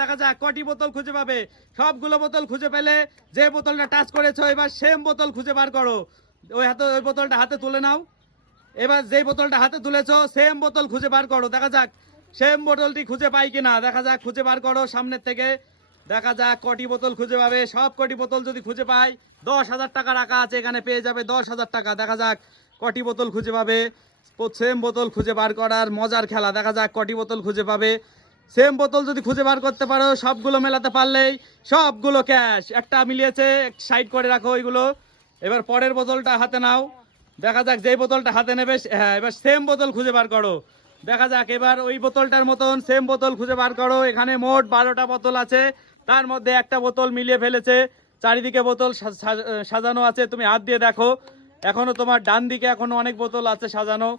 দেখা যাক কটি বোতল খুঁজে পাবে। সবগুলো বোতল খুঁজে পেলে যে বোতলটা টাচ করেছ, এবার সেম বোতল খুঁজে বার করো। ওই হাতে, ওই বোতলটা হাতে তুলে নাও। এবার যেই বোতলটা হাতে তুলেছো সেম বোতল খুঁজে বার করো। দেখা যাক সেম বোতলটি খুঁজে পাই কিনা। দেখা যাক, খুঁজে বার করো সামনের থেকে। দেখা যাক, কটি বোতল খুঁজে পাবে। সব কটি বোতল যদি খুঁজে পাই, দশ হাজার টাকা রাখা আছে এখানে, পেয়ে যাবে দশ হাজার টাকা। দেখা যাক, কটি বোতল খুঁজে পাবে। সেম বোতল খুঁজে বার করার মজার খেলা। দেখা যাক, কটি বোতল খুঁজে পাবে। সেম বোতল যদি খুঁজে বার করতে পারো, সবগুলো মেলাতে পারলেই সবগুলো ক্যাশ একটা মিলিয়েছে সাইড করে রাখো ওইগুলো। এবার পরের বোতলটা হাতে নাও। দেখা যাক যেই বোতলটা হাতে নেবে হ্যাঁ এবার সেম বোতল খুঁজে বার করো। দেখা যাক এবার ওই বোতলটার মতন সেম বোতল খুঁজে বার করো। এখানে মোট বারোটা বোতল আছে। তার মধ্যে একটা বোতল মিলিয়ে ফেলেছে। চারিদিকে বোতল সাজানো আছে। তুমি হাত দিয়ে দেখো। এখনও তোমার ডান দিকে এখনও অনেক বোতল আছে সাজানো।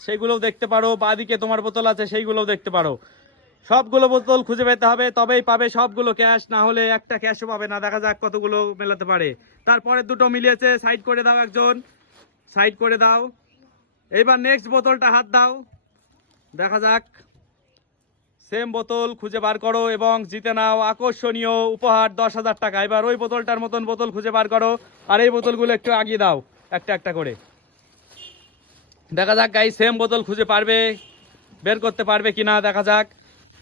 সেইগুলোও দেখতে পারো। বা দিকে তোমার বোতল আছে, সেইগুলোও দেখতে পারো। সবগুলো বোতল খুঁজে পেতে হবে, তবেই পাবে সবগুলো ক্যাশ, না হলে একটা ক্যাশও পাবে না। দেখা যাক কতগুলো মেলাতে পারে। তারপরে দুটো মিলিয়েছে, সাইড করে দাও একজন। সাইড করে দাও। এইবার নেক্সট বোতলটা হাত দাও। দেখা যাক। সেম বোতল খুঁজে বার করো এবং জিতে নাও। আকর্ষণীয় উপহার দশ হাজার টাকা। এবার ওই বোতলটার মতন বোতল খুঁজে বার করো আর এই বোতলগুলো একটু আগিয়ে দাও, একটা একটা করে। দেখা যাক গাই সেম বোতল খুঁজে পারবে, বের করতে পারবে কিনা, দেখা যাক।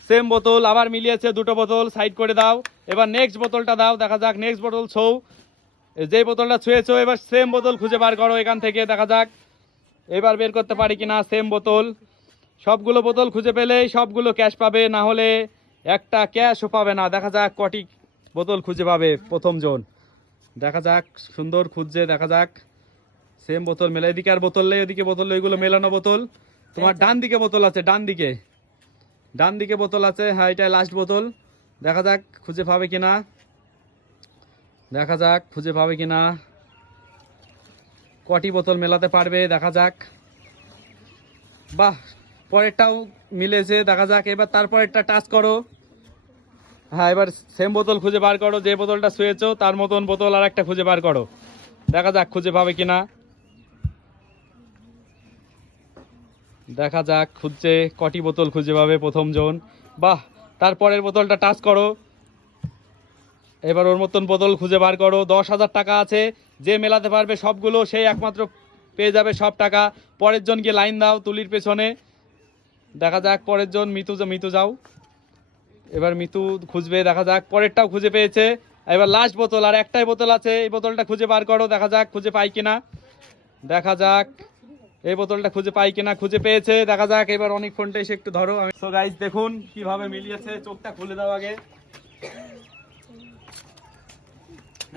সেম বোতল আবার মিলিয়েছে দুটো বোতল সাইড করে দাও। এবার নেক্সট বোতলটা দাও দেখা যাক নেক্সট বোতল ছৌ। যে বোতলটা ছুঁয়েছো এবার সেম বোতল খুঁজে বার করো এখান থেকে দেখা যাক। এবার বের করতে পারি কিনা সেম বোতল সবগুলো বোতল খুঁজে পেলেই সবগুলো ক্যাশ পাবে না হলে একটা ক্যাশও পাবে না। দেখা যাক কটি বোতল খুঁজে পাবে প্রথম জন দেখা যাক সুন্দর খুঁজছে দেখা যাক। সেম বোতল মেলা এদিকে আর বোতল নেই ওদিকে বোতল ওইগুলো মেলানো বোতল তোমার ডান দিকে বোতল আছে ডান দিকে ডান দিকে বোতল আছে। হ্যাঁ এটা লাস্ট বোতল। দেখা যাক, খুঁজে পাবে কিনা। দেখা যাক, খুঁজে পাবে কিনা। কটি বোতল মেলাতে পারবে, দেখা যাক। বাহ, পরেরটাও মিলেছে, দেখা যাক। এবার তারপরেরটা টাচ করো। হ্যাঁ এবার সেম বোতল খুঁজে বার করো। যে বোতলটা শুয়েছো, তার মতন বোতল আর একটা খুঁজে বার করো। দেখা যাক, খুঁজে পাবে কিনা। দেখা যাক, খুঁজছে, কটি বোতল খুঁজে পাবে প্রথম জন বাহ তারপরের বোতলটা টাচ করো। এবার ওর মতন বোতল খুঁজে বার করো। দশ হাজার টাকা আছে, যে মেলাতে পারবে সবগুলো সেই একমাত্র পেয়ে যাবে সব টাকা। পরের জন গিয়ে লাইন দাও তুলির পেছনে। দেখা যাক পরের জন মিতু মিতু যাও। এবার মিতু খুঁজবে, দেখা যাক, পরেরটাও খুঁজে পেয়েছে। এবার লাস্ট বোতল, আর একটাই বোতল আছে, এই বোতলটা খুঁজে বার করো, দেখা যাক, খুঁজে পাই কিনা। দেখা যাক। এই বোতলটা খুঁজে পাই কিনা খুঁজে পেয়েছে। দেখা যাক, এবার অনেক ফোনটা এসে একটু ধরো আমি। তো গাইজ দেখুন কীভাবে মিলিয়েছে। চোখটা খুলে দাও আগে।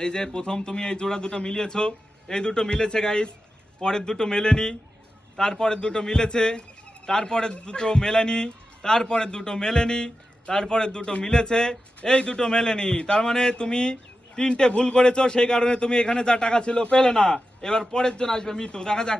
এই যে প্রথম তুমি এই জোড়া দুটো মিলিয়েছো। এই দুটো মিলেছে গাইস পরের দুটো মেলেনি। তারপরের দুটো মিলেছে। তারপরের দুটো মেলেনি। তারপরের দুটো মেলেনি। তারপরের দুটো মিলেছে। এই দুটো মেলেনি। তার মানে তুমি তিনটে ভুল করেছ। সেই কারণে তুমি এখানে যা টাকা ছিল পেলে না। এবার পরের জন আসবে, মিতু। দেখা যাক।